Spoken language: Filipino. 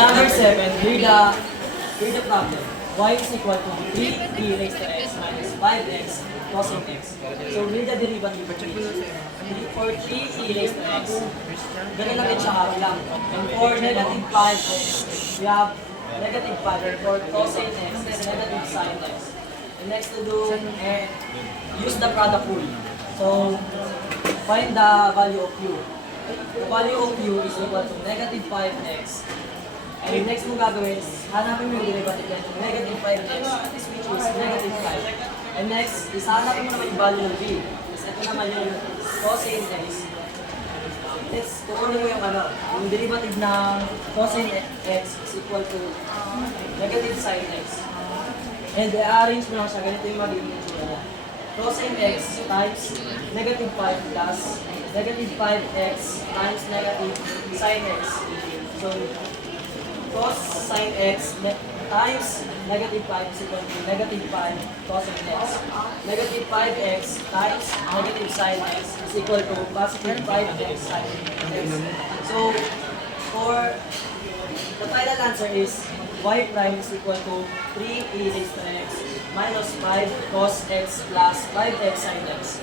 Number 7, here's the problem. Y is equal to 3e raised to x minus 5x cosine x. So, read the derivative. For 3e raised to x, ganun lang din siya lang. And for negative 5x, we have negative 5. For cosine x is negative sine x. And next to do, use the product rule. So, find the value of u. The value of u is equal to negative 5x. And yung next mong gagawin is, hanapin mo yung derivative yan, negative 5x, which is negative 5. And next, is hanapin mo naman yung value ng v. Is ito naman yung cosine x. Next, kukunin mo yung derivative ng cosine x is equal to negative sine x. And i-arrange mo lang siya, ganito yung magiging sila niya. Cosine x times negative 5 plus negative 5x times negative sine x. So, cos sine x times negative 5 is equal to negative 5 cosine x. Negative 5x times negative sine x is equal to positive 5x sine x. So, for the final answer is y prime is equal to 3e raised to x minus 5 cos x plus 5x sine x.